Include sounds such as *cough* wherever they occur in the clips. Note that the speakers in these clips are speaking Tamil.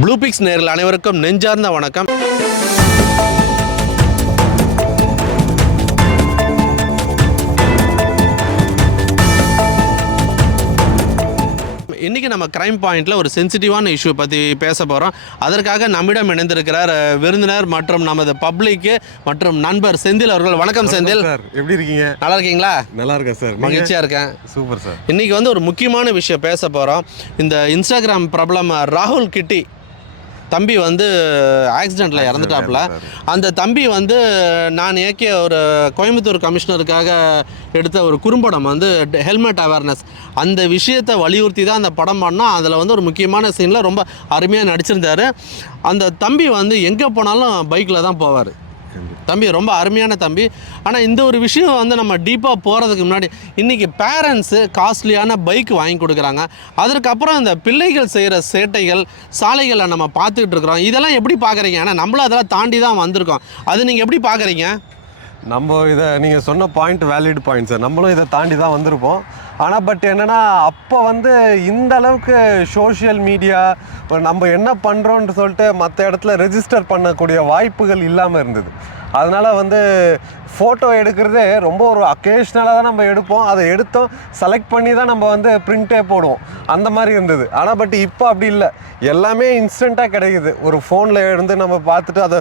ப்ளூபிக்ஸ் நேரில் அனைவருக்கும் நெஞ்சார்ந்த வணக்கம். இன்றைக்கி நம்ம கிரைம் பாயிண்டில் ஒரு சென்சிட்டிவான இஷ்யூ பற்றி பேச போகிறோம் அதற்காக நம்மிடம் இணைந்திருக்கிறார் விருந்தினர் மற்றும் நமது பப்ளிக்கு மற்றும் நண்பர் செந்தில் அவர்கள். வணக்கம் செந்தில். சார். எப்படி இருக்கீங்க? நல்லா இருக்கீங்களா? நல்லா இருக்கேன் சார்? மகிழ்ச்சியாக இருக்கேன். Super sir. இன்றைக்கி வந்து ஒரு முக்கியமான விஷயம் பேச போகிறோம் இந்த இன்ஸ்டாகிராம் பிரபலம் ராகுல் கிட்டி. தம்பி வந்து ஆக்சிடெண்ட்டில் இறந்துட்டாப்புல. அந்த தம்பி வந்து நான் இயக்கிய ஒரு கோயம்புத்தூர் கமிஷனருக்காக எடுத்த ஒரு குறும்படம் வந்து ஹெல்மெட் அவேர்னஸ் அந்த விஷயத்தை வலியுறுத்தி தான் அந்த படம் பண்ணோம் அதில் வந்து ஒரு முக்கியமான சீனில் ரொம்ப அருமையாக நடிச்சிருந்தாரு. அந்த தம்பி வந்து எங்கே போனாலும் பைக்கில் தான் போவார். தம்பி ரொம்ப அருமையான தம்பி. ஆனால் இந்த ஒரு விஷயம் வந்து நம்ம டீப்பாக போகிறதுக்கு முன்னாடி இன்றைக்கி பேரண்ட்ஸு காஸ்ட்லியான பைக் வாங்கி கொடுக்குறாங்க. அதற்கப்புறம் இந்த பிள்ளைகள் செய்கிற சேட்டைகள் சாலைகளை நம்ம பார்த்துக்கிட்டு இருக்கிறோம். இதெல்லாம் எப்படி பார்க்குறீங்க? ஏன்னா நம்மளும் அதெல்லாம் தாண்டி தான் வந்திருக்கோம். அது நீங்கள் எப்படி பார்க்குறீங்க? நம்ம இதை நீங்கள் சொன்ன பாயிண்ட் வேலிட் பாயிண்ட் சார் நம்மளும் இதை தாண்டி தான் வந்திருப்போம். ஆனால் பட் என்னென்னா அப்போ வந்து இந்த அளவுக்கு சோஷியல் மீடியா நம்ம என்ன பண்ணுறோன்னு சொல்லிட்டு மற்ற இடத்துல ரெஜிஸ்டர் பண்ணக்கூடிய வாய்ப்புகள் இல்லாமல் இருந்தது. அதனால் வந்து ஃபோட்டோ எடுக்கிறதே ரொம்ப ஒரு அக்கேஷ்னலாக தான் நம்ம எடுப்போம். அதை எடுத்தோம் செலக்ட் பண்ணி தான் நம்ம வந்து பிரிண்ட்டே போடுவோம். அந்த மாதிரி இருந்தது. ஆனால் பட் இப்போ அப்படி இல்லை. எல்லாமே இன்ஸ்டண்ட்டாக கிடைக்குது. ஒரு ஃபோனில் இருந்து நம்ம பார்த்துட்டு அதை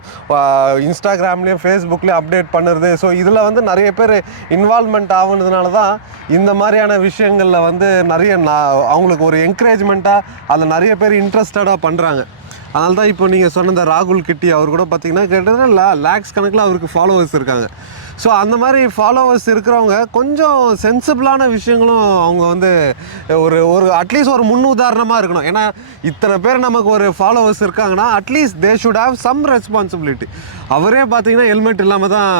இன்ஸ்டாகிராம்லேயும் ஃபேஸ்புக்லேயும் அப்டேட் பண்ணுறது. ஸோ இதில் வந்து நிறைய பேர் இன்வால்மெண்ட் ஆகுனதுனால தான் இந்த மாதிரியான விஷயங்களில் வந்து நிறைய நான் அவங்களுக்கு ஒரு என்கரேஜ்மெண்ட்டாக அதில் நிறைய பேர் இன்ட்ரெஸ்டடாக பண்ணுறாங்க அதனால தான் இப்போ நீங்கள் சொன்ன இந்த ராகுல் கிட்டி அவர் கூட பார்த்தீங்கன்னா கிட்டத்தட்ட லேக்ஸ் கணக்கில் அவருக்கு ஃபாலோவர்ஸ் இருக்காங்க. ஸோ அந்த மாதிரி ஃபாலோவர்ஸ் இருக்கிறவங்க கொஞ்சம் சென்சிபிளான விஷயங்களும் அவங்க வந்து ஒரு ஒரு அட்லீஸ்ட் ஒரு முன் உதாரணமாக இருக்கணும். ஏன்னா இத்தனை பேர் நமக்கு ஒரு ஃபாலோவர்ஸ் இருக்காங்கன்னா at least they should have some responsibility அவரே பார்த்தீங்கன்னா ஹெல்மெட் இல்லாமல் தான்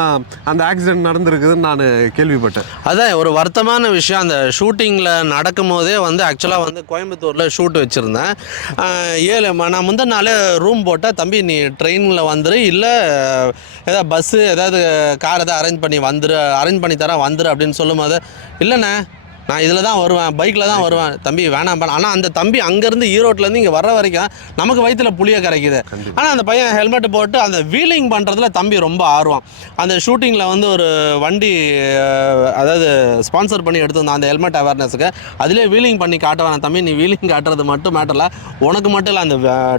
அந்த ஆக்சிடென்ட் நடந்திருக்குதுன்னு நான் கேள்விப்பட்டேன். அதான் ஒரு வருத்தமான விஷயம். அந்த ஷூட்டிங்கில் நடக்கும் போதே வந்து ஆக்சுவலாக வந்து கோயம்புத்தூரில் ஷூட் வச்சுருந்தேன். ஏழு நான் முந்தின நாளே ரூம் போட்டால் தம்பி நீ ட்ரெயினில் வந்துரு இல்லை ஏதாவது பஸ்ஸு ஏதாவது கார் ஏதாவது அரேஞ்ச் பண்ணி வந்துரு அரேஞ்ச் பண்ணி தரேன் வந்துரு அப்படின்னு சொல்லும்போது இல்லைண்ணே நான் இதில் தான் வருவேன் பைக்கில் தான் வருவேன். தம்பி வேணாம் ஆனால் அந்த தம்பி அங்கேருந்து ஈரோட்லேருந்து இங்கே வர்ற வரைக்கும் நமக்கு வயிற்றுல புளிய கரைக்குது. ஆனால் அந்த பையன் ஹெல்மெட் போட்டு அந்த வீலிங் பண்ணுறதுல தம்பி ரொம்ப ஆர்வம். அந்த ஷூட்டிங்கில் வந்து ஒரு வண்டி அதாவது ஸ்பான்சர் பண்ணி எடுத்திருந்தான் அந்த ஹெல்மெட் அவேர்னஸுக்கு அதிலே வீலிங் பண்ணி காட்டுவான் தம்பி நீ வீலிங் காட்டுறது மட்டும் மேட்டரில் உனக்கு மட்டும் இல்லை அந்த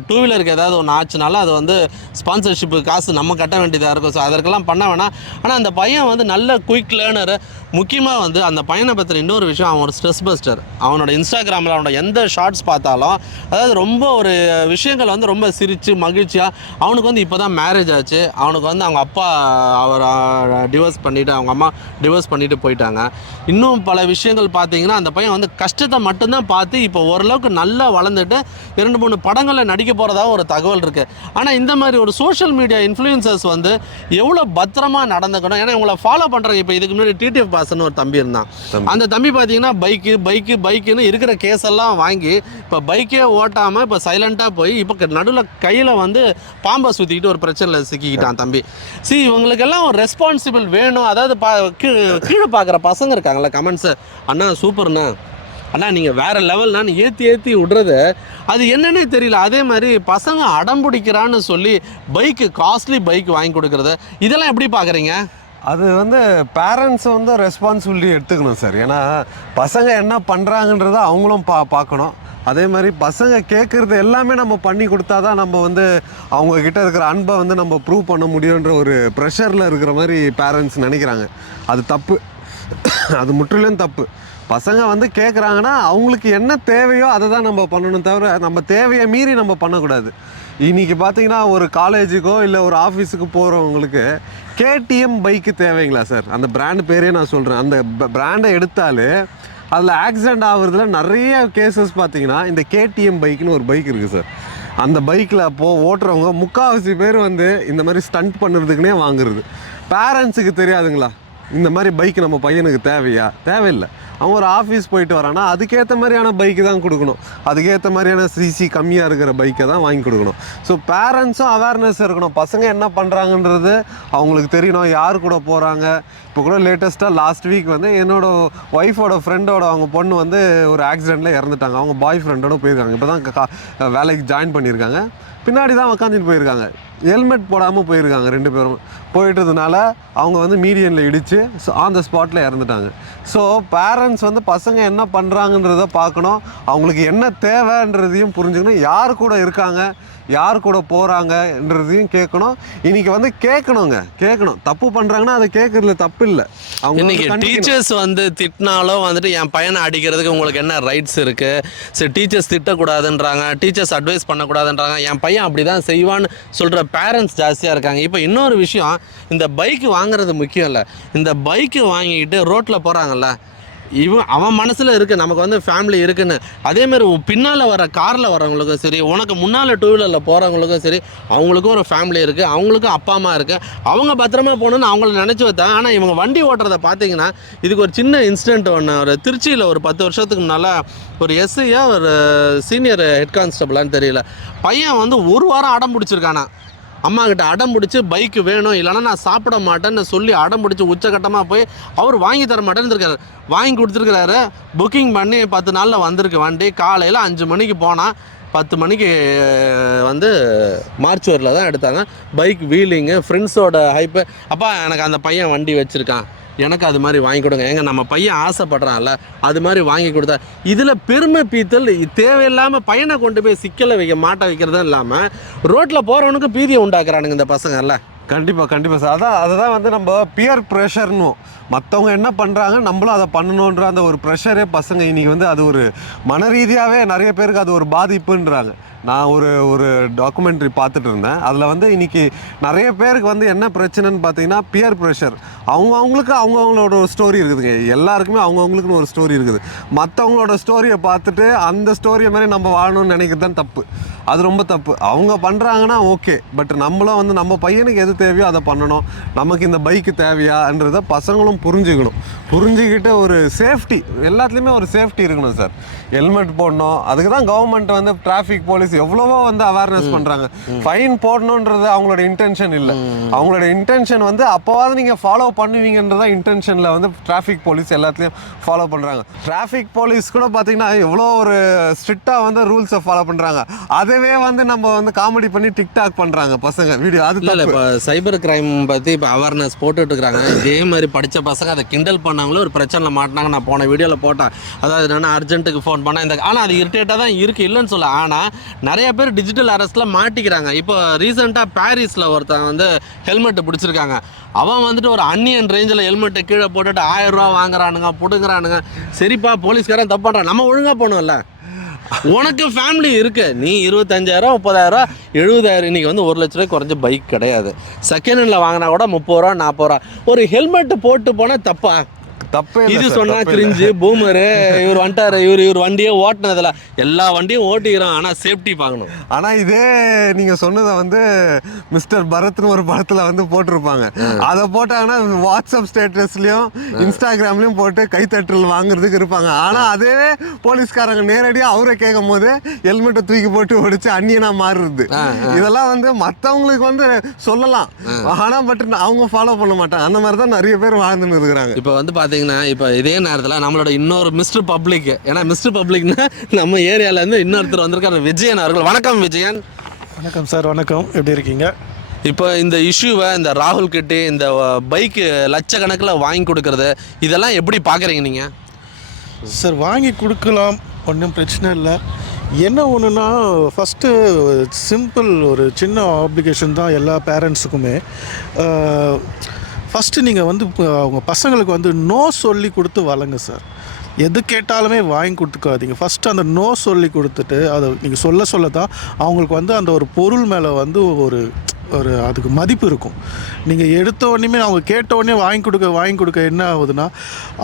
டூ வீலருக்கு ஏதாவது ஒன்று ஆச்சுனால அது வந்து ஸ்பான்சர்ஷிப்பு காசு நம்ம கட்ட வேண்டியதாக இருக்கும். ஸோ அதற்கெல்லாம் பண்ண வேணாம். ஆனால் அந்த பையன் வந்து நல்ல குயிக் லேர்னர் முக்கியமாக வந்து அந்த பையனை பற்றின இன்னொரு விஷயம் அவன் ஒரு ஸ்ட்ரெஸ் பஸ்டர் அவனோட இன்ஸ்டாகிராமில் அவனோட எந்த ஷார்ட்ஸ் பார்த்தாலும் அதாவது ரொம்ப ஒரு விஷயங்கள் வந்து ரொம்ப சிரித்து மகிழ்ச்சியாக அவனுக்கு வந்து இப்போ தான் மேரேஜ் ஆச்சு. அவனுக்கு வந்து அவங்க அப்பா அவர் டிவோர்ஸ் பண்ணிவிட்டு அவங்க அம்மா டிவோர்ஸ் பண்ணிட்டு போயிட்டாங்க. இன்னும் பல விஷயங்கள் பார்த்தீங்கன்னா அந்த பையன் வந்து கஷ்டத்தை மட்டும்தான் பார்த்து இப்போ ஓரளவுக்கு நல்லா வளர்ந்துட்டு இரண்டு மூணு படங்களில் நடிக்க போகிறதா ஒரு தகவல் இருக்குது ஆனால் இந்த மாதிரி ஒரு சோஷியல் மீடியா இன்ஃப்ளூயன்சர்ஸ் வந்து எவ்வளோ பத்திரமா நடந்துக்கணும்? ஏன்னா இவங்களை ஃபாலோ பண்ணுறாங்க இப்போ இதுக்கு முன்னாடி டிடிஎஃப் பாசன் ஒரு தம்பி இருந்தான். அந்த தம்பி பார்த்தீங்கன்னா பைக்கு பைக்கு பைக்குன்னு இருக்கிற கேஸ் எல்லாம் வாங்கி இப்போ பைக்கே ஓட்டாமல் இப்போ சைலண்ட்டாக போய் இப்போ நடுவில் கையில் வந்து பாம்பை சுற்றிக்கிட்டு ஒரு பிரச்சனையில் சிக்கிக்கிட்டான் தம்பி. சி இவங்களுக்கெல்லாம் ஒரு ரெஸ்பான்சிபிள் வேணும். அதாவது பா கீழே கீழே பார்க்குற பசங்க இருக்காங்களா கமெண்ட்ஸு அண்ணா சூப்பர்ண்ணா அண்ணா. நீங்கள் வேறு லெவல்னான்னு ஏற்றி ஏற்றி விடுறது அது என்னன்னே தெரியல. அதே மாதிரி பசங்க அடம் பிடிக்கிறான்னு சொல்லி பைக்கு காஸ்ட்லி பைக் வாங்கி கொடுக்குறது இதெல்லாம் எப்படி பார்க்குறீங்க? அது வந்து பேரண்ட்ஸ் வந்து ரெஸ்பான்சிபிலிட்டி எடுத்துக்கணும் சார் ஏன்னா பசங்க என்ன பண்ணுறாங்கன்றத அவங்களும் பா பார்க்கணும். அதே மாதிரி பசங்க கேட்குறது எல்லாமே நம்ம பண்ணி கொடுத்தா தான் நம்ம வந்து அவங்க கிட்ட இருக்கிற அன்பை வந்து நம்ம ப்ரூவ் பண்ண முடியுன்ற ஒரு ப்ரெஷரில் இருக்கிற மாதிரி பேரண்ட்ஸ் நினைக்கிறாங்க. அது தப்பு. அது முற்றிலும் தப்பு. பசங்க வந்து கேட்குறாங்கன்னா அவங்களுக்கு என்ன தேவையோ அதை தான் நம்ம பண்ணணும் தவிர நம்ம தேவையை மீறி நம்ம பண்ணக்கூடாது. இன்னைக்கு பார்த்தீங்கன்னா ஒரு காலேஜுக்கோ இல்லை ஒரு ஆஃபீஸுக்கு போகிறவங்களுக்கு கேடிஎம் பைக்கு தேவைங்களா சார் அந்த பிராண்ட் பேரே நான் சொல்கிறேன் அந்த பிராண்டை எடுத்தாலே அதில் ஆக்சிடென்ட் ஆகுறதுல நிறைய கேசஸ் பார்த்தீங்கன்னா இந்த கேடிஎம் பைக்குன்னு ஒரு பைக் இருக்குது சார் அந்த பைக்கில் அப்போது ஓட்டுறவங்க முக்கால்வாசி பேர் வந்து இந்த மாதிரி ஸ்டண்ட் பண்ணுறதுக்குனே வாங்குறது. பேரண்ட்ஸுக்கு தெரியாதுங்களா? இந்த மாதிரி பைக் நம்ம பையனுக்கு தேவையா? தேவையில்லை. அவன் ஒரு ஆஃபீஸ் போயிட்டு வரானா அதுக்கேற்ற மாதிரியான பைக்கு தான் கொடுக்கணும். அதுக்கேற்ற மாதிரியான சிசி கம்மியாக இருக்கிற பைக்கை தான் வாங்கி கொடுக்கணும். ஸோ பேரண்ட்ஸும் அவேர்னஸ் இருக்கணும். பசங்க என்ன பண்ணுறாங்கன்றது அவங்களுக்கு தெரியணும். யார் கூட போகிறாங்க இப்போ கூட லேட்டஸ்ட்டாக லாஸ்ட் வீக் வந்து என்னோட ஒய்ஃபோட ஃப்ரெண்டோட அவங்க பொண்ணு வந்து ஒரு ஆக்சிடெண்ட்டில் இறந்துட்டாங்க. அவங்க பாய் ஃப்ரெண்டோட போயிருக்காங்க இப்போ தான் வேலைக்கு ஜாயின் பண்ணியிருக்காங்க. பின்னாடி தான் உக்காந்துட்டு போயிருக்காங்க. ஹெல்மெட் போடாமல் போயிருக்காங்க ரெண்டு பேரும். போயிட்டதுனால அவங்க வந்து மீடியனில் இடித்து ஆன் த ஸ்பாட்டில் இறந்துட்டாங்க. ஸோ பேரண்ட்ஸ் வந்து பசங்க என்ன பண்ணுறாங்கன்றத பார்க்கணும். அவங்களுக்கு என்ன தேவைன்றதையும் புரிஞ்சுக்கணும். யார் கூட இருக்காங்க? யார் கூட போகிறாங்கன்றதையும் கேட்கணும். இன்னைக்கு வந்து கேட்கணுங்க. கேட்கணும். தப்பு பண்ணுறாங்கன்னா அதை கேட்கறதுல தப்பு இல்லை. அவங்க கண்டிக்கணும். டீச்சர்ஸ் வந்து திட்டினாலும் வந்துட்டு என் பையனை அடிக்கிறதுக்கு உங்களுக்கு என்ன ரைட்ஸ் இருக்கு? சரி டீச்சர்ஸ் திட்டக்கூடாதுன்றாங்க. டீச்சர்ஸ் அட்வைஸ் பண்ணக்கூடாதுன்றாங்க. என் பையன் அப்படி தான் செய்வான்னு சொல்கிற பேரண்ட்ஸ் ஜாஸ்தியாக இருக்காங்க. இப்போ இன்னொரு விஷயம் இந்த பைக் வாங்குறது முக்கியம் இல்லை. இந்த பைக்கு வாங்கிட்டு ரோட்டில் போகிறாங்கல்ல இவன் அவன் மனசில் இருக்குது நமக்கு வந்து ஃபேமிலி இருக்குன்னு. அதேமாரி பின்னால் வர காரில் வரவங்களுக்கும் சரி உனக்கு முன்னால் டூ வீலரில் போகிறவங்களுக்கும் சரி அவங்களுக்கும் ஒரு ஃபேமிலி இருக்குது அவங்களுக்கும் அப்பா அம்மா இருக்குது அவங்க பத்திரமா போகணுன்னு அவங்கள நினச்சி வைத்தாங்க ஆனால் இவங்க வண்டி ஓட்டுறத பார்த்தீங்கன்னா இதுக்கு ஒரு சின்ன இன்சிடெண்ட் ஒன்று ஒரு திருச்சியில் ஒரு பத்து வருஷத்துக்கு முன்னால் ஒரு எஸ்ஐயா ஒரு சீனியர் ஹெட் கான்ஸ்டபிளான்னு தெரியல. பையன் வந்து ஒரு வாரம் அடம் பிடிச்சிருக்கானா அம்மா கிட்ட அடம் பிடிச்சி பைக்கு வேணும் இல்லைன்னா நான் சாப்பிட மாட்டேன்னு சொல்லி அடம் பிடிச்சி உச்சகட்டமாக போய் அவர் வாங்கி தர மாட்டேன்னு இருக்காரு. வாங்கி கொடுத்துருக்கிறாரு. புக்கிங் பண்ணி பத்து நாளில் வந்திருக்கு வண்டி. காலையில் அஞ்சு மணிக்கு போனால் பத்து மணிக்கு வந்து மார்ச் மார்ச்சுவரியில் தான் எடுத்தாங்க. பைக் வீலிங்கு ஃப்ரெண்ட்ஸோட ஹைப்பு அப்பா எனக்கு அந்த பையன் வண்டி வச்சுருக்கான். எனக்கு அது மாதிரி வாங்கி கொடுங்க. ஏங்க நம்ம பையன் ஆசைப்படுறான்ல அது மாதிரி வாங்கி கொடுத்தா இதில் பெருமை பீத்தல் தேவையில்லாமல் பையனை கொண்டு போய் சிக்கலை வைக்க மாட்ட வைக்கிறதும் இல்லாமல் ரோட்டில் போகிறவனுக்கு பீதியை உண்டாக்குறானுங்க இந்த பசங்கல்ல கண்டிப்பாக கண்டிப்பாக சார். அதான் அதுதான் வந்து நம்ம பியர் ப்ரெஷர்னும் மற்றவங்க என்ன பண்ணுறாங்க நம்மளும் அதை பண்ணணுன்ற அந்த ஒரு ப்ரெஷரே பசங்க இன்றைக்கி வந்து அது ஒரு மன ரீதியாகவே நிறைய பேருக்கு அது ஒரு பாதிப்புன்றாங்க. நான் ஒரு ஒரு டாக்குமெண்ட்ரி பார்த்துட்டு இருந்தேன். அதில் வந்து இன்னைக்கு நிறைய பேருக்கு வந்து என்ன பிரச்சனைன்னு பார்த்தீங்கன்னா பியர் ப்ரெஷர் அவங்க அவங்களுக்கு அவங்கவுங்களோட ஒரு ஸ்டோரி இருக்குதுங்க. எல்லாருக்குமே அவங்கவுங்களுக்குன்னு ஒரு ஸ்டோரி இருக்குது. மற்றவங்களோட ஸ்டோரியை பார்த்துட்டு அந்த ஸ்டோரியை மாதிரி நம்ம வாழணும்னு நினைக்கிறது தான் தப்பு. அது ரொம்ப தப்பு. அவங்க பண்ணுறாங்கன்னா ஓகே. பட் நம்மளும் வந்து நம்ம பையனுக்கு எது தேவையோ அதை பண்ணணும். நமக்கு இந்த பைக்கு தேவையான்றத பசங்களும் புரிஞ்சுக்கணும். புரிஞ்சுக்கிட்டு ஒரு சேஃப்டி எல்லாத்துலேயுமே ஒரு சேஃப்டி இருக்கணும் சார் ஹெல்மெட் போடணும். அதுக்கு தான் கவர்மெண்ட் வந்து டிராஃபிக் போலீஸ் எவ்வளவோ வந்து அவேர்னஸ் பண்ணுறாங்க ஃபைன் போடணுன்றது அவங்களோட இன்டென்ஷன் இல்லை. அவங்களோட இன்டென்ஷன் வந்து அப்போவாவது நீங்கள் ஃபாலோ பண்ணுவீங்கன்றதா இன்டென்ஷனில் வந்து டிராஃபிக் போலீஸ் எல்லாத்தையும் ஃபாலோ பண்ணுறாங்க டிராஃபிக் போலீஸ் கூட பார்த்தீங்கன்னா எவ்வளோ ஒரு ஸ்ட்ரிக்டாக வந்து ரூல்ஸை ஃபாலோ பண்ணுறாங்க அதுவே வந்து நம்ம வந்து காமெடி பண்ணி டிக்டாக் பண்ணுறாங்க பசங்க. வீடியோ அது இல்லை. இப்போ சைபர் கிரைம் பற்றி இப்போ அவேர்னஸ் போட்டுட்டு இருக்காங்க. இதே மாதிரி படித்த பசங்க அதை கிண்டல் பண்ணவங்களும் ஒரு பிரச்சனையில் மாட்டினாங்க. நான் போன வீடியோவில் போட்டேன். அதாவது என்னென்னா அர்ஜென்ட்டுக்கு ஃபோன் பண்ணேன் இந்த ஆனால் அது இரிட்டேட்டாக தான் இருக்குது இல்லைன்னு சொல்ல ஆனால் நிறைய பேர் டிஜிட்டல் அரெஸ்ட்டில் மாட்டிக்கிறாங்க. இப்போ ரீசெண்டாக பாரிஸில் ஒருத்தன் வந்து ஹெல்மெட்டு பிடிச்சிருக்காங்க. அவன் வந்துட்டு ஒரு அன்னியன் ரேஞ்சில் ஹெல்மெட்டை கீழே போட்டுட்டு ஆயிரம் ரூபா வாங்குறானுங்க பிடுங்குறானுங்க. சரிப்பா போலீஸ்காரன் தப்பு பண்ணுறான் நம்ம ஒழுங்காக போகணும்ல. உனக்கு ஃபேமிலி இருக்கு. நீ இருபத்தஞ்சாயிரம் முப்பதாயிரம் எழுபதாயிரம் இன்னைக்கு வந்து ஒரு லட்ச ரூபாய் குறைஞ்ச பைக் கிடையாது. செகண்ட் ஹேண்டில் வாங்கினா கூட முப்பது ரூபா நாற்பது ரூபா. ஒரு ஹெல்மெட் போட்டு போனால் தப்பா? தப்பே இது சொன்னா. கிரிஞ்சு பூமரு இவர் வந்துட்டாரு இவர் இவர் வண்டியே ஓட்டுனதுல எல்லா வண்டியும் ஓட்டிக்கிறோம் ஆனா சேஃப்டி பார்க்கணும். ஆனா இதே நீங்க சொன்னதை வந்து மிஸ்டர் பரத்னு ஒரு படத்துல வந்து போட்டிருப்பாங்க. அதை போட்டாங்கன்னா வாட்ஸ்அப் ஸ்டேட்டஸ்லயும் இன்ஸ்டாகிராம்லயும் போட்டு கைத்தட்டல் வாங்குறதுக்கு இருப்பாங்க. ஆனா அதே போலீஸ்காரங்க நேரடியா அவரை கேட்கும் போது ஹெல்மெட்டை தூக்கி போட்டு ஒடிச்சு அந்நியனா மாறுறது. இதெல்லாம் வந்து மத்தவங்களுக்கு வந்து சொல்லலாம். ஆனா பட் அவங்க ஃபாலோ பண்ண மாட்டாங்க. அந்த மாதிரி தான் நிறைய பேர் வாழ்ந்துன்னு இருக்கிறாங்க. இப்போ வந்து பாத்தீங்கன்னா இப்போ இதே நேரத்தில் நம்மளோட இன்னொரு மிஸ்டர் பப்ளிக் ஏன்னா மிஸ்டர் பப்ளிக்னா நம்ம ஏரியால இருந்து இன்னொருத்தர் வந்திருக்காரு விஜயன் அவர்கள். வணக்கம் விஜயன். வணக்கம் சார் வணக்கம். எப்படி இருக்கீங்க? இப்போ இந்த இஷ்யூவை இந்த ராகுல் கிட்டே இந்த பைக்கு லட்சக்கணக்கில் வாங்கி கொடுக்கறது இதெல்லாம் எப்படி பார்க்குறீங்க நீங்கள் சார் வாங்கி கொடுக்கலாம். ஒன்றும் பிரச்சனை இல்லை. என்ன ஒன்றுனா ஃபஸ்ட்டு சிம்பிள் ஒரு சின்ன ஆப்ளிகேஷன் தான் எல்லா பேரண்ட்ஸுக்குமே ஃபஸ்ட்டு நீங்கள் வந்து அவங்க பசங்களுக்கு வந்து நோ சொல்லி கொடுத்து வளங்க சார் எது கேட்டாலுமே வாங்கி கொடுத்துக்காதீங்க. ஃபஸ்ட்டு அந்த நோ சொல்லி கொடுத்துட்டு அதை நீங்கள் சொல்ல சொல்ல தான் அவங்களுக்கு வந்து அந்த ஒரு பொருள் மேலே வந்து ஒரு ஒரு அதுக்கு மதிப்பு இருக்கும். நீங்கள் எடுத்த உடனே அவங்க கேட்ட உடனே வாங்கி கொடுக்க வாங்கி கொடுக்க என்ன ஆகுதுன்னா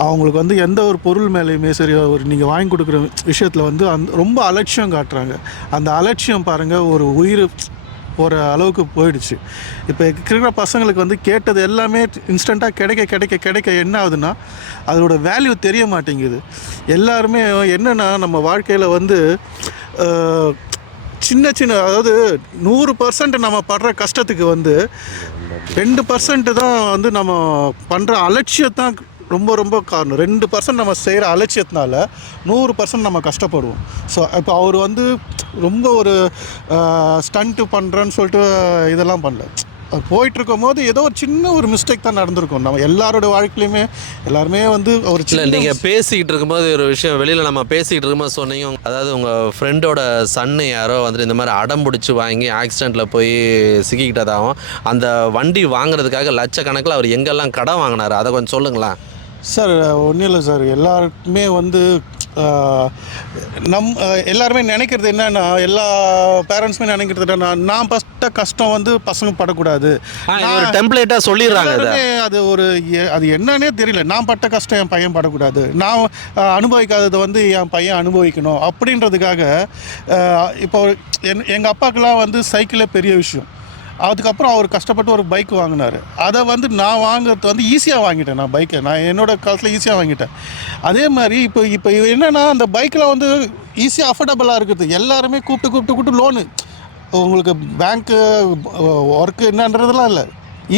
அவங்களுக்கு வந்து எந்த ஒரு பொருள் மேலேயுமே சரி ஒரு நீங்கள் வாங்கி கொடுக்குற விஷயத்தில் வந்து அந் ரொம்ப அலட்சியம் காட்டுறாங்க. அந்த அலட்சியம் பாருங்கள் ஒரு உயிர் போகிற அளவுக்கு போயிடுச்சு. இப்போ இருக்கிற பசங்களுக்கு வந்து கேட்டது எல்லாமே இன்ஸ்டண்ட்டாக கிடைக்க கிடைக்க கிடைக்க என்ன ஆகுதுன்னா அதோட வேல்யூ தெரிய மாட்டேங்குது. எல்லாருமே என்னென்னா நம்ம வாழ்க்கையில் வந்து சின்ன சின்ன அதாவது நூறு பர்சன்ட் நம்ம படுற கஷ்டத்துக்கு வந்து ரெண்டு பர்சன்ட் தான் வந்து நம்ம பண்ணுற அலட்சியத்தான் ரொம்ப ரொம்ப காரணம் ரெண்டு பர்சன்ட் நம்ம செய்கிற அலட்சியத்தினால நூறு பர்சன்ட் நம்ம கஷ்டப்படுவோம். ஸோ இப்போ அவர் வந்து ரொம்ப ஒரு ஸ்டண்ட்டு பண்ணுறேன்னு சொல்லிட்டு இதெல்லாம் பண்ணல. அது போயிட்டு இருக்கும் போது ஏதோ ஒரு சின்ன ஒரு மிஸ்டேக் தான் நடந்திருக்கும். நம்ம எல்லாரோட வாழ்க்கையிலுமே எல்லாருமே வந்து ஒரு இல்லை நீங்கள் பேசிக்கிட்டு இருக்கும்போது ஒரு விஷயம் வெளியில் நம்ம பேசிக்கிட்டு இருக்கும்போது சொன்னீங்க. அதாவது உங்கள் ஃப்ரெண்டோட சன்னு யாரோ வந்துட்டு இந்த மாதிரி அடம் பிடிச்சி வாங்கி ஆக்சிடெண்ட்டில் போய் சிக்கிக்கிட்டதாகவும் அந்த வண்டி வாங்குறதுக்காக லட்சக்கணக்கில் அவர் எங்கெல்லாம் கடன் வாங்கினாரு? அதை கொஞ்சம் சொல்லுங்களேன். சார் ஒன்றும் இல்லை சார். எல்லாருக்குமே வந்து நம் எல்லாருமே நினைக்கிறது என்னன்னா எல்லா பேரண்ட்ஸுமே நினைக்கிறது என்னன்னா நான் பட்ட கஷ்டம் வந்து பசங்க படக்கூடாது. ஒரு டெம்ப்ளேட்டாக சொல்லிடுறாங்க அது ஒரு அது என்னன்னே தெரியல. நான் பட்ட கஷ்டம் என் பையன் படக்கூடாது. நான் அனுபவிக்காததை வந்து என் பையன் அனுபவிக்கணும். அப்படின்றதுக்காக இப்போ என் எங்கள் அப்பாக்கெல்லாம் வந்து சைக்கிளே பெரிய விஷயம். அதுக்கப்புறம் அவர் கஷ்டப்பட்டு ஒரு பைக் வாங்கினார். அதை வந்து நான் வாங்குறது வந்து ஈஸியாக வாங்கிட்டேன் நான் பைக்கை நான் என்னோட காலத்தில் ஈஸியாக வாங்கிட்டேன். அதே மாதிரி இப்போ இப்போ என்னென்னா அந்த பைக்கில் வந்து ஈஸியாக அஃபோர்டபுளாக இருக்குது. எல்லாருமே கூப்பிட்டு கூப்பிட்டு கூப்பிட்டு லோனு உங்களுக்கு பேங்க்கு ஒர்க்கு என்னன்றதுலாம் இல்லை.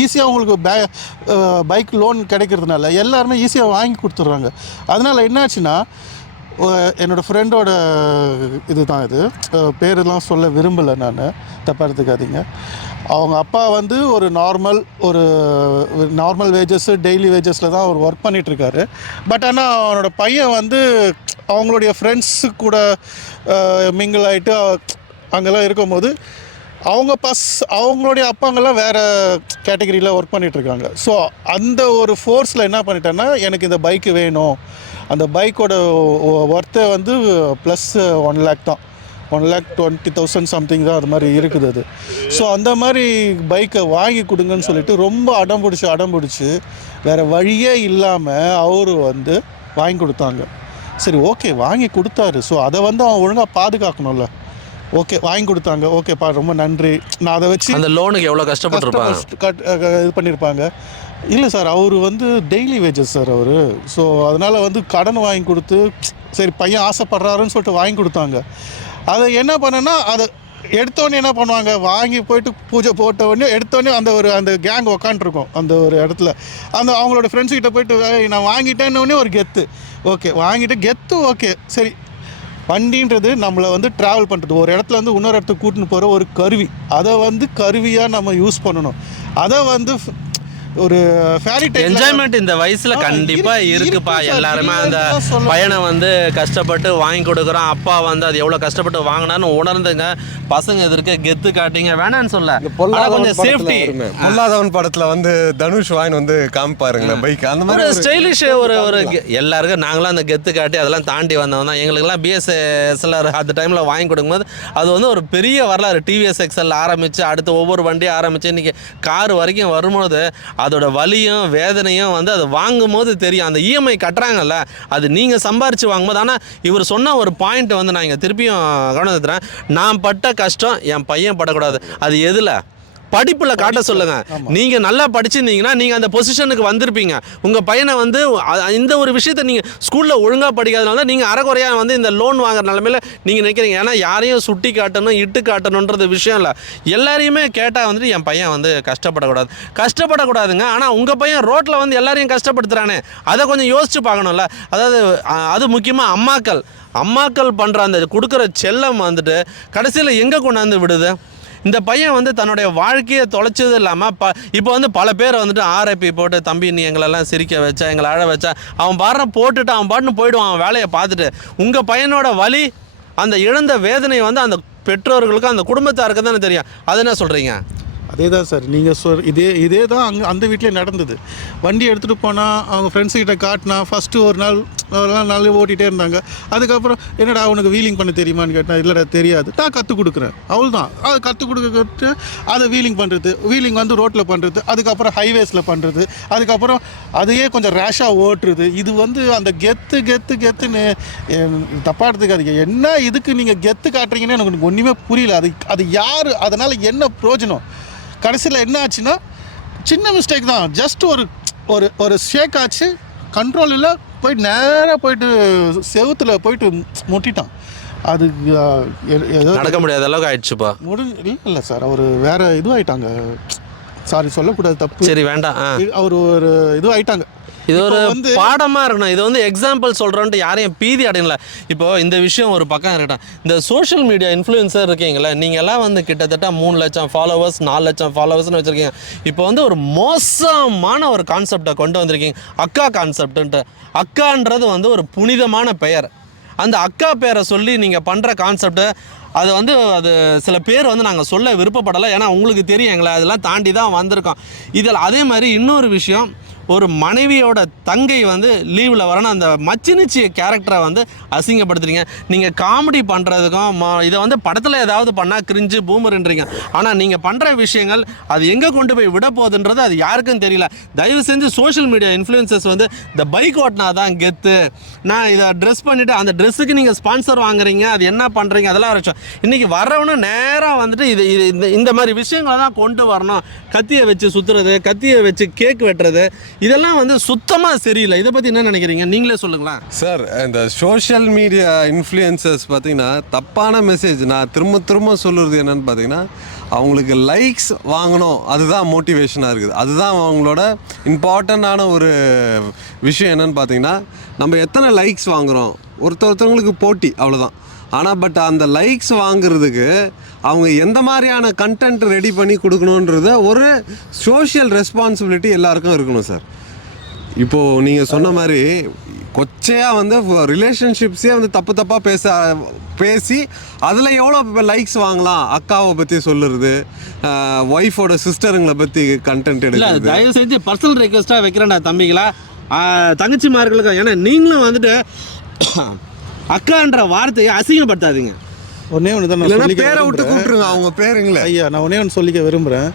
ஈஸியாக உங்களுக்கு பே பைக் லோன் கிடைக்கிறதுனால எல்லாருமே ஈஸியாக வாங்கி கொடுத்துட்றாங்க. அதனால் என்னாச்சுன்னா என்னோடய ஃப்ரெண்டோட இது தான் இது. பேரெலாம் சொல்ல விரும்பலை நான். தப்பாக எடுத்துக்காதீங்க. அவங்க அப்பா வந்து ஒரு நார்மல் ஒரு நார்மல் வேஜஸ்ஸு டெய்லி வேஜஸில் தான் அவர் ஒர்க் பண்ணிகிட்ருக்காரு பட் ஆனால் அவனோட பையன் வந்து அவங்களுடைய ஃப்ரெண்ட்ஸு கூட மிங்கிள் ஆகிட்டு அங்கெல்லாம் இருக்கும்போது அவங்க பஸ் அவங்களுடைய அப்பாங்கெல்லாம் வேறு கேட்டகரியில் ஒர்க் பண்ணிகிட்ருக்காங்க ஸோ அந்த ஒரு ஃபோர்ஸில் என்ன பண்ணிட்டேன்னா எனக்கு இந்த பைக்கு வேணும். அந்த பைக்கோட ஒர்த்தை வந்து ப்ளஸ் ஒன் லேக் தான். One lakh twenty thousand something தான் அது மாதிரி இருக்குது அது. ஸோ அந்த மாதிரி பைக்கை வாங்கி கொடுங்கன்னு சொல்லிட்டு ரொம்ப அடம் பிடிச்சி அடம் பிடிச்சி வேறு வழியே இல்லாமல் அவர் வந்து வாங்கி கொடுத்தாங்க. சரி ஓகே வாங்கி கொடுத்தாரு. ஸோ அதை வந்து அவன் ஒழுங்காக பாதுகாக்கணும்ல. ஓகே வாங்கி கொடுத்தாங்க. ஓகேப்பா ரொம்ப நன்றி. நான் அதை வச்சு அந்த லோனுக்கு எவ்வளோ கஷ்டப்பட்டிருப்பாங்க இது பண்ணியிருப்பாங்க இல்லை சார் அவர் வந்து டெய்லி வேஜஸ் சார் அவர். ஸோ அதனால் வந்து கடன் வாங்கி கொடுத்து சரி பையன் ஆசைப்படுறாருன்னு சொல்லிட்டு வாங்கி கொடுத்தாங்க. அதை என்ன பண்ணேன்னா அதை எடுத்தோடனே என்ன பண்ணுவாங்க? வாங்கி போயிட்டு பூஜை போட்ட உடனே எடுத்தோடனே அந்த ஒரு அந்த கேங் உக்காண்ட்ருக்கும் அந்த ஒரு இடத்துல. அந்த அவங்களோட ஃப்ரெண்ட்ஸ் கிட்ட போயிட்டு "ஏய், நான் வாங்கிட்டேன்னு ஒரு கெத்து ஓகே வாங்கிட்டு கெத்து ஓகே சரி வண்டின்றது நம்மளை வந்து ட்ராவல் பண்ணுறது ஒரு இடத்துல இருந்து இன்னொரு இடத்துக்கு கூட்டின்னு போகிற ஒரு கருவி. அதை வந்து கருவியாக நம்ம யூஸ் பண்ணணும். அதை வந்து ஒரு ஃபேரி என்ஜாய்மெண்ட் இந்த வயசுல கண்டிப்பா இருக்கு- இருக்குப்பா எல்லாருமே. அந்த பையனை வந்து கஷ்டப்பட்டு வாங்கி கொடுக்குறோம் அப்பா வந்து அது எவ்வளவு கஷ்டப்பட்டு வாங்கினான்னு உணர்ந்துங்க. பசங்க எதிர்க்க கெத்து காட்டிங்க. வேணான்னு சொல்ல. கொஞ்சம் சேஃப்டி. பொல்லாதவன் படத்துல வந்து தனுஷ் வாயின் வந்து காமிப்பாருங்களேன் பைக். அந்த மாதிரி ஒரு- ஸ்டைலிஷ் ஒரு ஒரு எல்லாருக்கும் நாங்களாம் அந்த கெத்து காட்டி அதெல்லாம் தாண்டி வந்தவங்க தான். எங்களுக்கெல்லாம் பிஎஸ்எஸ்எல்ஆர் அந்த டைமில் வாங்கி கொடுக்கும்போது அது வந்து ஒரு பெரிய வரலாறு. டிவிஎஸ் எக்ஸ்எல் ஆரம்பித்து அடுத்து ஒவ்வொரு வண்டியும் ஆரம்பித்து இன்றைக்கி கார் வரைக்கும் வரும்போது அதோட வலியும் வேதனையும் வந்து அது வாங்கும் போது தெரியும். அந்த இஎம்ஐ கட்டுறாங்கல்ல அது நீங்கள் சம்பாரித்து வாங்கும்போது. ஆனால் இவர் சொன்ன ஒரு பாயிண்ட் வந்து நான் இங்கே திருப்பியும் கவனித்துறேன் நான் பட்ட கஷ்டம் என் பையன் படக்கூடாது. அது எதில்? படிப்பில் காட்ட சொல்லுங்க. நீங்க நல்லா படிச்சிருந்தீங்கன்னா நீங்க அந்த பொசிஷனுக்கு வந்திருப்பீங்க. உங்க பையனை வந்து இந்த ஒரு விஷயத்த நீங்க ஸ்கூல்ல ஒழுங்கா படிக்காதனால தான் நீங்க அறகுறையா வந்து இந்த லோன் வாங்குற நிலமையில நீங்க நினைக்கிறீங்க ஏன்னா யாரையும் சுட்டி காட்டணும் இட்டு காட்டணுன்றது விஷயம் இல்லை. எல்லாரையுமே கேட்டா வந்துட்டு என் பையன் வந்து கஷ்டப்படக்கூடாது. கஷ்டப்படக்கூடாதுங்க. ஆனா உங்க பையன் ரோட்ல வந்து எல்லாரையும் கஷ்டப்படுத்துறானே. அதை கொஞ்சம் யோசிச்சு பார்க்கணும்ல. அதாவது அது முக்கியமா அம்மாக்கள். அம்மாக்கள் பண்ற அந்த கொடுக்குற செல்லம் வந்துட்டு கடைசியில் எங்க கொண்டாந்து விடுது? இந்த பையன் வந்து தன்னுடைய வாழ்க்கையை தொலைச்சது இல்லாமல் ப இப்போ வந்து பல பேர் வந்துட்டு ஆர்ஐபி போட்டு தம்பி நீ எங்களெல்லாம் சிரிக்க வச்சா எங்களை அழ வச்சா அவன் பாடுற போட்டுட்டு அவன் பாட்டுன்னு போயிடுவான் அவன் வேலையை பார்த்துட்டு. உங்கள் பையனோட வலி அந்த இழந்த வேதனை வந்து அந்த பெற்றோர்களுக்கும் அந்த குடும்பத்தாருக்கு தானே தெரியும். அது என்ன சொல்கிறீங்க அதே தான் சார். நீங்கள் சொல் இதே இதே தான் அங்கே அந்த வீட்டிலே நடந்தது. வண்டி எடுத்துகிட்டு போனால் அவங்க ஃப்ரெண்ட்ஸுக்கிட்ட காட்டினா ஃபஸ்ட்டு ஒரு நாள் ஒரு நாள் நாள் ஓட்டிகிட்டே இருந்தாங்க. அதுக்கப்புறம் என்னடா உனக்கு வீலிங் பண்ண தெரியுமான்னு கேட்டால் இல்லைடா தெரியாது. நான் கற்றுக் கொடுக்குறேன். அவள் தான் அது கற்றுக் கொடுக்கறது அதை வீலிங் பண்ணுறது வீலிங் வந்து ரோட்டில் பண்ணுறது அதுக்கப்புறம் ஹைவேஸில் பண்ணுறது அதுக்கப்புறம் அதையே கொஞ்சம் ரேஷாக ஓட்டுறது. இது வந்து அந்த கெத்து கெத்து கெத்துன்னு தப்பாக எடுத்துக்காதீங்க. என்ன இதுக்கு நீங்கள் கெத்து காட்டுறீங்கன்னு எனக்கு ஒன்றுமே புரியல. அது அது யார்? அதனால் என்ன பிரயோஜனம்? கடைசியில் என்ன ஆச்சுன்னா சின்ன மிஸ்டேக் தான். ஜஸ்ட் ஒரு ஒரு ஒரு ஷேக் ஆச்சு. கண்ட்ரோல் இல்லை போயிட்டு நேராக போயிட்டு செவுத்துல போயிட்டு முட்டிட்டான். அது நடக்க முடியாத அளவுக்கு ஆயிடுச்சுப்பா. முடி இல்லை இல்லை சார் அவர் வேற இதுவாயிட்டாங்க சாரி சொல்லக்கூடாது தப்பு. சரி வேண்டாம் அவர் ஒரு இது ஆயிட்டாங்க. இது ஒரு இப்போ வந்து பாடமா இருக்கணும். இது வந்து எக்ஸாம்பிள் சொல்றோன்ட்டு யாரையும் பீதி அடையல இப்போ இந்த விஷயம் ஒரு பக்கம் இருக்கட்டும். இந்த சோஷியல் மீடியா இன்ஃப்ளூயன்சர் இருக்கீங்களே நீங்க எல்லாம் வந்து கிட்டத்தட்ட மூணு லட்சம் ஃபாலோவர்ஸ் நாலு லட்சம் ஃபாலோவர்ஸ்னு வச்சிருக்கீங்க. இப்போ வந்து ஒரு மோசமான ஒரு கான்செப்டை கொண்டு வந்திருக்கீங்க. அக்கா கான்செப்ட்ன்ட்டு அக்கான்றது வந்து ஒரு புனிதமான பெயர். அந்த அக்கா பேரை சொல்லி நீங்கள் பண்ணுற கான்செப்ட்டு அது வந்து அது சில பேர் வந்து நாங்கள் சொல்ல விருப்பப்படலை. ஏன்னா உங்களுக்கு தெரியும் எங்களை அதெல்லாம் தாண்டி தான் வந்திருக்கோம். இதில் அதே மாதிரி இன்னொரு விஷயம் ஒரு மனைவியோட தங்கை வந்து லீவில் வரணும். அந்த மச்சினிச்சி கேரக்டரை வந்து அசிங்கப்படுத்துறீங்க. நீங்கள் காமெடி பண்ணுறதுக்கும் இதை வந்து படத்தில் ஏதாவது பண்ணால் கிரிஞ்சு பூமருன்றீங்க ஆனால் நீங்கள் பண்ணுற விஷயங்கள் அது எங்கே கொண்டு போய் விட போகுதுன்றது அது யாருக்கும் தெரியல. தயவு செஞ்சு சோஷியல் மீடியா இன்ஃப்ளூயன்சஸ் வந்து இந்த பைக் ஓட்டினா தான் கெத்து. நான் இதை ட்ரெஸ் பண்ணிவிட்டு அந்த ட்ரெஸ்ஸுக்கு நீங்கள் ஸ்பான்சர் வாங்குறீங்க அது என்ன பண்ணுறீங்க அதெல்லாம் வச்சோம் இன்றைக்கி வர்றவனும் நேராக வந்துட்டு இது இது இந்த இந்த மாதிரி விஷயங்களை தான் கொண்டு வரணும். கத்தியை வச்சு சுற்றுறது கத்தியை வச்சு கேக் வெட்டுறது இதெல்லாம் வந்து சுத்தமாக சரியில்லை. இதை பற்றி என்ன நினைக்கிறீங்க? நீங்களே சொல்லுங்களேன். சார் இந்த சோஷியல் மீடியா இன்ஃப்ளூயன்சர்ஸ் பார்த்தீங்கன்னா தப்பான மெசேஜ் நான் திரும்ப திரும்ப சொல்லுறது என்னன்னு பார்த்தீங்கன்னா அவங்களுக்கு லைக்ஸ் வாங்கணும். அதுதான் மோட்டிவேஷனாக இருக்குது. அதுதான் அவங்களோட இம்பார்ட்டண்ட்டான ஒரு விஷயம் என்னன்னு பார்த்தீங்கன்னா நம்ம எத்தனை லைக்ஸ் வாங்குகிறோம் ஒருத்தர் ஒருத்தவங்களுக்கு போட்டி அவ்வளோதான் ஆனால் பட் அந்த லைக்ஸ் வாங்குறதுக்கு அவங்க எந்த மாதிரியான கண்டென்ட் ரெடி பண்ணி கொடுக்கணுன்றத ஒரு சோஷியல் ரெஸ்பான்சிபிலிட்டி எல்லாருக்கும் இருக்கணும் சார் இப்போது நீங்கள் சொன்ன மாதிரி கொச்சையாக வந்து ரிலேஷன்ஷிப்ஸே வந்து தப்பு தப்பாக பேச பேசி அதில் எவ்வளோ லைக்ஸ் வாங்கலாம்? அக்காவை பற்றி சொல்லுறது ஒய்ஃபோட சிஸ்டருங்களை பற்றி கண்டென்ட் எடுக்கிறது. தயவு செஞ்சு பர்சனல் ரெக்வஸ்ட்டாக வைக்கிறேன்டா தம்பிகளா ஆஹ், தங்கச்சிமார்களுக்கு ஏன்னா நீங்களும் வந்துட்டு அக்கான்ற வார்த்தையை அசிங்கப்படுத்தாதீங்க. ஒன்னே ஒன்று தான் நான் பேரை விட்டு. கூப்பிட்டுருங்க அவங்க பேருங்களே. ஐயா நான் ஒன்னே ஒன்று சொல்லிக்க விரும்புகிறேன்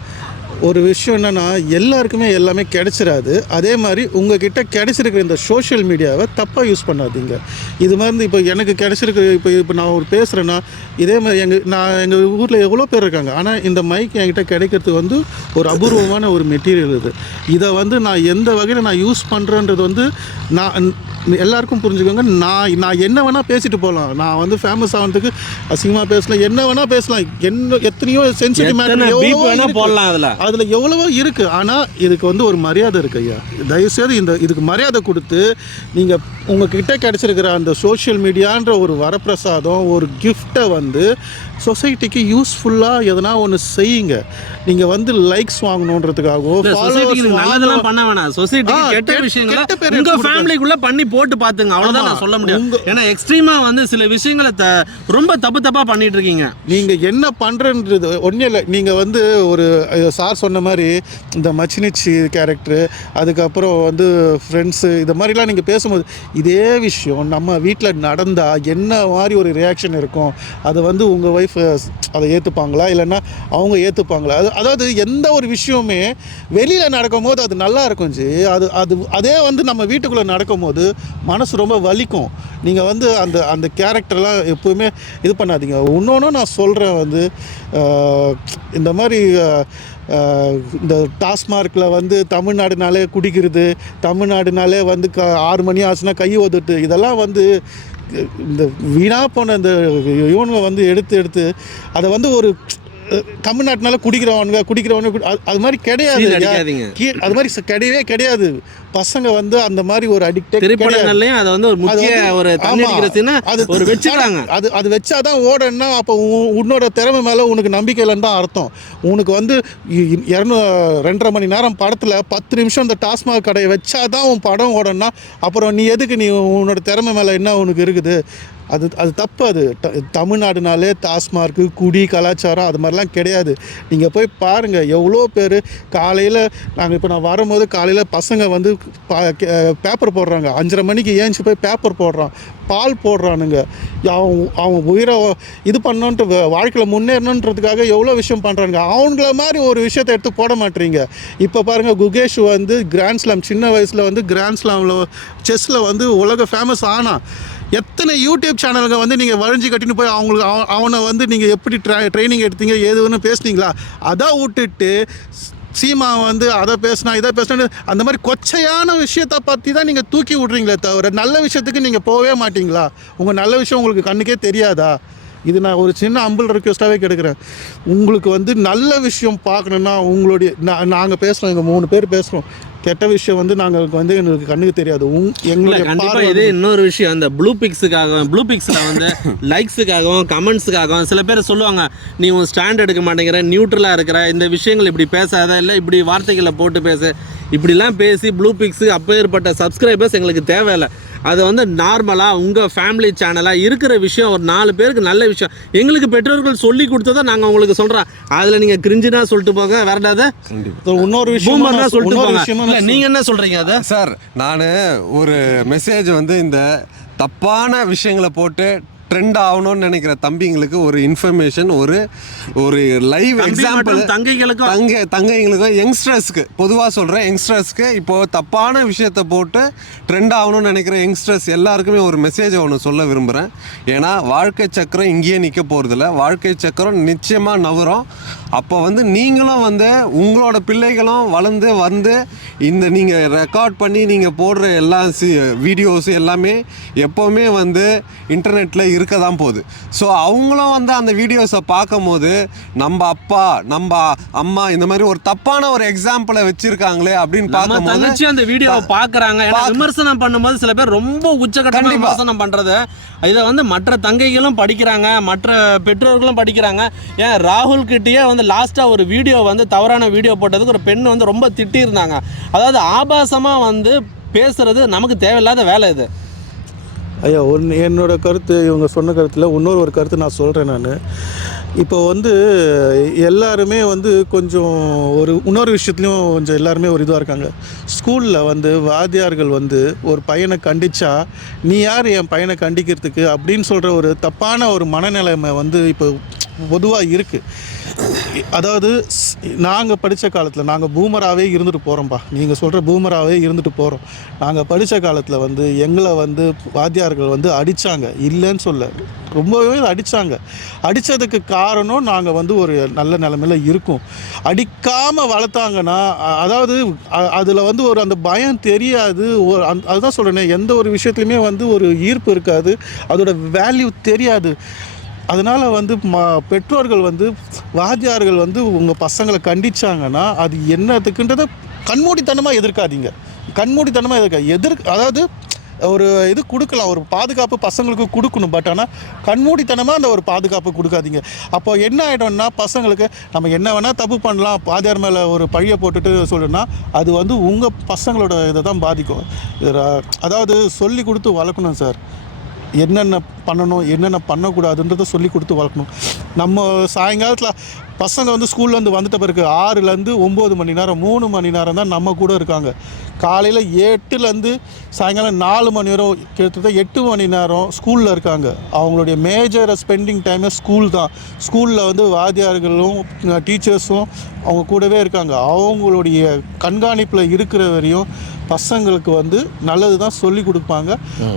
ஒரு விஷயம் என்னன்னா எல்லாருக்குமே எல்லாமே கிடைச்சிராது. அதே மாதிரி உங்ககிட்ட கிடைச்சிருக்கிற இந்த சோஷியல் மீடியாவை தப்பாக யூஸ் பண்ணாதீங்க. இது மாதிரி இப்போ எனக்கு கிடைச்சிருக்க இப்போ இப்போ நான் ஒரு பேசுகிறேன்னா இதே மாதிரி எங்கள் நான் எங்கள் ஊரில் எவ்வளோ பேர் இருக்காங்க ஆனால் இந்த மைக் என்கிட்ட கிடைக்கிறது வந்து ஒரு அபூர்வமான ஒரு மெட்டீரியல் இது. இதை வந்து நான் எந்த வகையில் நான் யூஸ் பண்ணுறேன்றது வந்து நான் எல்லாருக்கும் புரிஞ்சுக்கோங்க. நான் நான் என்ன வேணால் பேசிட்டு போகலாம் நான் வந்து ஃபேமஸ் ஆகிறதுக்கு அசிங்கமாக பேசலாம். என்ன வேணால் பேசலாம். என்ன எத்தனையோ சென்சிட்டிவ் வேணா போடலாம் அதுல. அதில் எவ்வளவோ இருக்குது ஆனால் இதுக்கு வந்து ஒரு மரியாதை இருக்கு ஐயா. தயவுசெய்து இந்த இதுக்கு மரியாதை கொடுத்து நீங்கள் உங்ககிட்ட கிடைச்சிருக்கிற அந்த சோஷியல் மீடியான்ற ஒரு வரப்பிரசாதம் ஒரு கிஃப்ட்டை வந்து சொசைட்டிக்கு யூஸ்ஃபுல்லாக எதனா ஒன்று செய்யுங்க. நீங்கள் வந்து லைக்ஸ் வாங்கணுன்றதுக்காகவோ நல்லதெல்லாம் பண்ண வேணாம். சொசைட்டிக்கு ஆ, கெட்ட விஷயங்களை கெட்ட பேர் உங்க எடுத்து கொடுங்க. ஃபேமிலிக்குள்ள பண்ணி போட்டு பாத்துங்க அவ்வளவுதான் ஆமா. நான் சொல்ல முடியும். ஏன்னா எக்ஸ்ட்ரீமா வந்து சில விஷயங்களை த- ரொம்ப தப்பு தப்பா பண்ணிட்டு இருக்கீங்க. நீங்கள் என்ன பண்ணுறன்றது ஒன்றும் இல்லை. நீங்கள் வந்து ஒரு சார் சொன்ன மாதிரி இந்த மச்சினிச்சி கேரக்டரு அதுக்கப்புறம் வந்து ஃப்ரெண்ட்ஸு இது மாதிரிலாம் நீங்கள் பேசும்போது இதே விஷயம் நம்ம வீட்டில் நடந்தால் என்ன மாதிரி ஒரு ரியாக்ஷன் இருக்கும்? அதை வந்து உங்கள் ஒய்ஃப் அதை ஏற்றுப்பாங்களா இல்லைன்னா அவங்க ஏற்றுப்பாங்களா அது அதாவது எந்த ஒரு விஷயமே வெளியில் நடக்கும்போது அது நல்லா இருக்கும் ஜி. அது அது அதே வந்து நம்ம வீட்டுக்குள்ளே நடக்கும்போது மனசு ரொம்ப வலிக்கும். நீங்கள் வந்து அந்த அந்த கேரக்டர்லாம் எப்போவுமே இது பண்ணாதீங்க. இன்னொன்று நான் சொல்கிறேன் வந்து இந்த மாதிரி இந்த டாஸ்மார்க்கில் வந்து தமிழ்நாடுனாலே குடிக்கிறது தமிழ்நாடுனாலே வந்து க ஆறு மணி ஆச்சுன்னா கை ஒதுட்டு இதெல்லாம் வந்து இந்த வீணாக போன இந்த இவனுங்க வந்து எடுத்து எடுத்து அதை வந்து ஒரு தமிழ்நாட்டுனால குடிக்கிறவனுங்க குடிக்கிறவனுங்க குடி- அது- மாதிரி கிடையாது. அது மாதிரி கிடையவே கிடையாது. பசங்க வந்து அந்த மாதிரி ஒரு அடிக்டே கிடையாது. திரைப்படங்கள்லயும் அதை வந்து ஒரு முக்கிய ஒரு அது ஒரு வச்சுக்கிறாங்க. அது அது வச்சாதான் ஓடணும்னா அப்போ உன் உன்னோட திறமை மேலே உனக்கு நம்பிக்கை இல்லைன்னு தான் அர்த்தம். உனக்கு வந்து இரநூ ரெண்டரை மணி நேரம் படத்தில் பத்து நிமிஷம் இந்த டாஸ்மாக் கடையை வச்சாதான் உன் படம் ஓடணும்னா அப்புறம் நீ எதுக்கு நீ உன்னோட திறமை மேலே என்ன உனக்கு இருக்குது? அது அது தப்பு அது. தமிழ்நாடுனாலே டாஸ்மார்க்கு குடி கலாச்சாரம் அது மாதிரிலாம் கிடையாது. நீங்கள் போய் பாருங்கள் எவ்வளோ பேர் காலையில் நாங்கள் இப்போ நான் வரும்போது காலையில் பசங்க வந்து பேப்பர் போடுறாங்க. அஞ்சரை மணிக்கு ஏஞ்சி போய் பேப்பர் போடுறான். பால் போடுறானுங்க. அவன் அவன் உயிரை இது பண்ணோன்ட்டு வாழ்க்கையில் முன்னேறணுன்றதுக்காக எவ்வளோ விஷயம் பண்ணுறானுங்க அவங்கள மாதிரி ஒரு விஷயத்தை எடுத்து போட மாட்டீங்க. இப்போ பாருங்கள் குகேஷ் வந்து கிராண்ட்ஸ்லாம் சின்ன வயசில் வந்து கிராண்ட்ஸ்லாமில் செஸ்ஸில் வந்து உலக ஃபேமஸ் ஆனால் எத்தனை யூடியூப் சேனலுங்க வந்து நீங்கள் வரைஞ்சி கட்டின்னு போய் அவங்களுக்கு அவனை வந்து நீங்கள் எப்படி ட்ரை ட்ரைனிங் எடுத்தீங்க ஏதுன்னு பேசுனீங்களா? அதை விட்டுட்டு சீமா வந்து அதை பேசினா இதை பேசினா அந்த மாதிரி கொச்சையான விஷயத்தை பற்றி தான் நீங்கள் தூக்கி விட்றீங்களே தவிர நல்ல விஷயத்துக்கு நீங்கள் போகவே மாட்டீங்களா? உங்கள் நல்ல விஷயம் உங்களுக்கு கண்ணுக்கே தெரியாதா? இது நான் ஒரு சின்ன அம்பிள் ரிக்வெஸ்ட்டாகவே கேட்குறேன் உங்களுக்கு வந்து நல்ல விஷயம் பார்க்கணுன்னா உங்களுடைய நாங்கள் பேசுகிறோம் எங்கள் மூணு பேர் பேசுகிறோம் கெட்ட விஷயம் வந்து நாங்கள் வந்து எங்களுக்கு கண்ணுக்கு தெரியாது. எங்களுடைய கண்டிப்பா பார்வை இது இன்னொரு விஷயம். அந்த ப்ளூ பிக்ஸுக்காக ப்ளூ பிக்ஸ்ல வந்து *laughs* லைக்ஸுக்காகவும் கமெண்ட்ஸுக்காகவும் சில பேர் சொல்லுவாங்க நீ உன் ஸ்டாண்ட் எடுக்க மாட்டேங்கிற நியூட்ரலா இருக்கிற இந்த விஷயங்கள் இப்படி பேசாத இல்லை இப்படி வார்த்தைகளை போட்டு பேசு. இப்படிலாம் பேசி ப்ளூ பிக்ஸு அப்பேற்பட்ட சப்ஸ்கிரைபர்ஸ் எங்களுக்கு தேவையில்லை. அது வந்து நார்மலாக உங்கள் ஃபேமிலி சேனலாக இருக்கிற விஷயம் ஒரு நாலு பேருக்கு நல்ல விஷயம். எங்களுக்கு பெற்றோர்கள் சொல்லி கொடுத்ததை நாங்கள் உங்களுக்கு சொல்கிறோம் அதில் நீங்கள் கிரிஞ்சுனா சொல்லிட்டு போங்க வேறடாத இன்னொரு விஷயம் சொல்லிட்டு போங்க. நீங்கள் என்ன சொல்கிறீங்க அதை? சார் நான் ஒரு மெசேஜ் வந்து இந்த தப்பான விஷயங்களை போட்டு ட்ரெண்ட் ஆகணும்னு நினைக்கிற தம்பிங்களுக்கு ஒரு இன்ஃபர்மேஷன் ஒரு ஒரு லைவ் எக்ஸாம்பிள் தங்கைகளுக்கும் தங்க தங்கைங்களுக்கும் யங்ஸ்டர்ஸ்க்கு பொதுவாக சொல்கிறேன் யங்ஸ்டர்ஸ்க்கு இப்போது தப்பான விஷயத்தை போட்டு ட்ரெண்ட் ஆகணும்னு நினைக்கிற யங்ஸ்டர்ஸ் எல்லாருக்குமே ஒரு மெசேஜை ஒன்று சொல்ல விரும்புகிறேன் ஏன்னா வாழ்க்கை சக்கரம் இங்கேயே நிற்க போகிறதில்ல வாழ்க்கை சக்கரம் நிச்சயமாக நவரும். அப்போ வந்து நீங்களும் வந்து உங்களோட பிள்ளைகளும் வளர்ந்து வந்து இந்த நீங்கள் ரெக்கார்ட் பண்ணி நீங்கள் போடுற எல்லா சி வீடியோஸ் எல்லாமே எப்போவுமே வந்து இன்டர்நெட்டில் இருக்க தான் போகுது. ஸோ அவங்களும் வந்து அந்த வீடியோஸை பார்க்கும்போது நம்ம அப்பா நம்ம அம்மா இந்த மாதிரி ஒரு தப்பான ஒரு எக்ஸாம்பிளை வச்சிருக்காங்களே அப்படின்னு பார்க்கும்போது அந்த வீடியோவை பாக்குறாங்க ஏன்னா விமர்சனம் பண்ணும்போது சில பேர் ரொம்ப உச்சகட்டமா கண்டிப்பா. விமர்சனம் பண்றது. இதை வந்து மற்ற தங்கைகளும் படிக்கிறாங்க. மற்ற பெற்றோர்களும் படிக்கிறாங்க. ஏன் ராகுல் கிட்டயே வந்து லாஸ்டா ஒரு வீடியோ வந்து தவறான வீடியோ போட்டதுக்கு ஒரு பெண் வந்து ரொம்ப திட்டி இருந்தாங்க அதாவது ஆபாசமா வந்து பேசுறது நமக்கு தேவையில்லாத வேலை இது. ஐயா ஒன் என்னோடய கருத்து இவங்க சொன்ன கருத்தில் இன்னொரு ஒரு கருத்து நான் சொல்கிறேன் நான். இப்போ வந்து எல்லாருமே வந்து கொஞ்சம் ஒரு இன்னொரு விஷயத்துலையும் கொஞ்சம் எல்லாருமே ஒரு இதுவாக இருக்காங்க. ஸ்கூலில் வந்து வாத்தியார்கள் வந்து ஒரு பையனை கண்டிச்சா நீ யார் என் பையனை கண்டிக்கிறதுக்கு? அப்படின்னு சொல்கிற ஒரு தப்பான ஒரு மனநிலைமை வந்து இப்போ பொதுவாக இருக்குது அதாவது நாங்கள் படித்த காலத்தில் நாங்கள் பூமராகவே இருந்துட்டு போகிறோம்ப்பா நீங்கள் சொல்கிற பூமராகவே இருந்துட்டு போகிறோம் நாங்கள் படித்த காலத்தில் வந்து எங்களை வந்து வாத்தியார்கள் வந்து அடித்தாங்க இல்லைன்னு சொல்ல ரொம்பவே அடித்தாங்க அடித்ததுக்கு காரணம் நாங்கள் வந்து ஒரு நல்ல நிலமையில இருக்கோம். அடிக்காமல் வளர்த்தாங்கன்னா அதாவது அதில் வந்து ஒரு அந்த பயம் தெரியாது. ஒரு அந் அதுதான் சொல்கிறேனே எந்த ஒரு விஷயத்துலையுமே வந்து ஒரு ஈர்ப்பு இருக்காது. அதோட வேல்யூ தெரியாது. அதனால் வந்து ம பெற்றோர்கள் வந்து வாத்தியார்கள் வந்து உங்கள் பசங்களை கண்டிச்சாங்கன்னா அது என்னத்துக்குன்றதை கண்மூடித்தனமாக எதிர்க்காதீங்க. கண்மூடித்தனமாக எதிர்க்க எதிர் அதாவது ஒரு இது கொடுக்கலாம் ஒரு பாதுகாப்பு பசங்களுக்கு கொடுக்கணும் பட் ஆனால் கண்மூடித்தனமாக அந்த ஒரு பாதுகாப்பு கொடுக்காதீங்க. அப்போ என்ன ஆகிடும்னா பசங்களுக்கு நம்ம என்ன வேணால் தப்பு பண்ணலாம் பாதியார் மேலே ஒரு பழியை போட்டுட்டு சொல்லுன்னா அது வந்து உங்கள் பசங்களோட இதை தான் பாதிக்கும் அதாவது சொல்லி கொடுத்து வளர்க்கணும் சார். என்னென்ன பண்ணணும் என்னென்ன பண்ணக்கூடாதுன்றதை சொல்லி கொடுத்து வளர்க்கணும். நம்ம சாயங்காலத்தில் பசங்க வந்து ஸ்கூல்லேருந்து வந்துட்ட பிறகு ஆறுலேருந்து ஒம்பது மணி நேரம் மூணு மணி நேரம் தான் நம்ம கூட இருக்காங்க. காலையில் எட்டுலேருந்து சாயங்காலம் நாலு மணி நேரம் கிட்டத்தட்ட எட்டு மணி நேரம் ஸ்கூலில் இருக்காங்க. அவங்களுடைய மேஜர் ஸ்பெண்டிங் டைமே ஸ்கூல் தான். ஸ்கூலில் வந்து வாத்தியார்களும் டீச்சர்ஸும் அவங்க கூடவே இருக்காங்க. அவங்களுடைய கண்காணிப்பில் இருக்கிற வரையும் பசங்களுக்கு வந்து நல்லது தான் சொல்லி கொடுப்பாங்க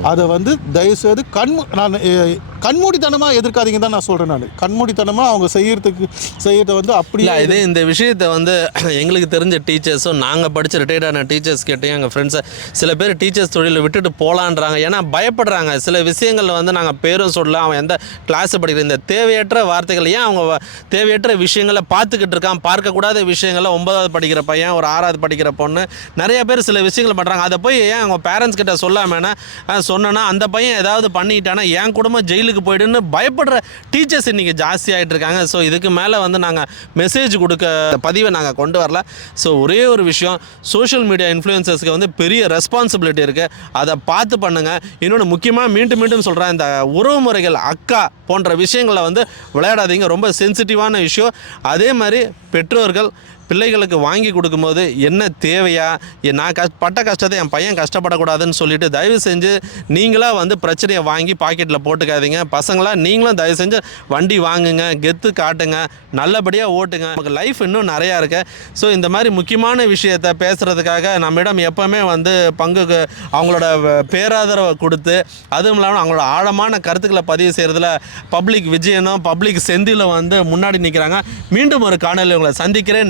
அதை வந்து தயவுசெய்து கண்மு நான் கண்மூடித்தனமாக எதிர்க்காதீங்க தான் நான் சொல்கிறேன் நான். கண்மூடித்தனமாக அவங்க செய்யறதுக்கு செய்யறத வந்து இல்லை அப்படியே இது இந்த விஷயத்தை வந்து எங்களுக்கு தெரிஞ்ச டீச்சர்ஸும் நாங்கள் படித்த ரிட்டையர்டான டீச்சர்ஸ் கிட்டையும் எங்கள் ஃப்ரெண்ட்ஸை சில பேர் டீச்சர்ஸ் தொழிலை விட்டுட்டு போகலான்றாங்க ஏன்னா பயப்படுறாங்க. சில விஷயங்கள் வந்து நாங்கள் பேரும் சொல்ல அவன் எந்த கிளாஸ் படிக்கிற இந்த தேவையற்ற வார்த்தைகள் ஏன் அவங்க தேவையற்ற விஷயங்களை பார்த்துக்கிட்டு இருக்கான் பார்க்கக்கூடாத விஷயங்களை ஒன்பதாவது படிக்கிற பையன் ஒரு ஆறாவது படிக்கிற பொண்ணு நிறைய பேர் சில விஷயங்கள் பண்ணுறாங்க அதை போய் ஏன் அவங்க பேரண்ட்ஸ் கிட்ட சொல்லாமனா சொன்னேன்னா அந்த பையன் ஏதாவது பண்ணிட்டானா என் குடும்பம் ஜெயிலுக்கு போயிடுன்னு பயப்படுற டீச்சர்ஸ் இன்றைக்கி ஜாஸ்தி ஆகிட்டு இருக்காங்க. ஸோ இதுக்கு மேலே வந்து நாங்கள் மெசேஜ் கொடுக்க பதிவை நாங்கள் கொண்டு வரல. ஸோ ஒரே ஒரு விஷயம் சோஷியல் மீடியா இன்ஃப்ளூயன்சர்ஸ்க்கு வந்து பெரிய ரெஸ்பான்சிபிலிட்டி இருக்குது அதை பார்த்து பண்ணுங்கள் இன்னொன்று முக்கியமாக மீண்டும் மீண்டும் சொல்கிறேன் இந்த உறவு முறைகள் அக்கா போன்ற விஷயங்களை வந்து விளையாடாதீங்க. ரொம்ப சென்சிட்டிவான இஷ்யூ அதே மாதிரி பெற்றோர்கள் பிள்ளைகளுக்கு வாங்கி கொடுக்கும்போது என்ன தேவையா? எ- நான் கஷ் பட்ட கஷ்டத்தை என் பையன் கஷ்டப்படக்கூடாதுன்னு சொல்லிட்டு தயவு செஞ்சு நீங்களாக வந்து பிரச்சனையை வாங்கி பாக்கெட்டில் போட்டுக்காதீங்க. பசங்களாக நீங்களும் தயவு செஞ்சு வண்டி வாங்குங்க கெத்து காட்டுங்க நல்லபடியாக ஓட்டுங்க. நமக்கு லைஃப் இன்னும் நிறையா இருக்கு. ஸோ இந்த மாதிரி முக்கியமான விஷயத்தை பேசுகிறதுக்காக நம்மிடம் எப்போவுமே வந்து பங்குக்கு அவங்களோட பேராதரவை கொடுத்து அதுவும் இல்லாமல் அவங்களோட ஆழமான கருத்துக்களை பதிவு செய்கிறதுல பப்ளிக் விஜயனும் பப்ளிக் செந்திலும் வந்து முன்னாடி நிற்கிறாங்க மீண்டும் ஒரு காணொலி உங்களை சந்திக்கிறேன்.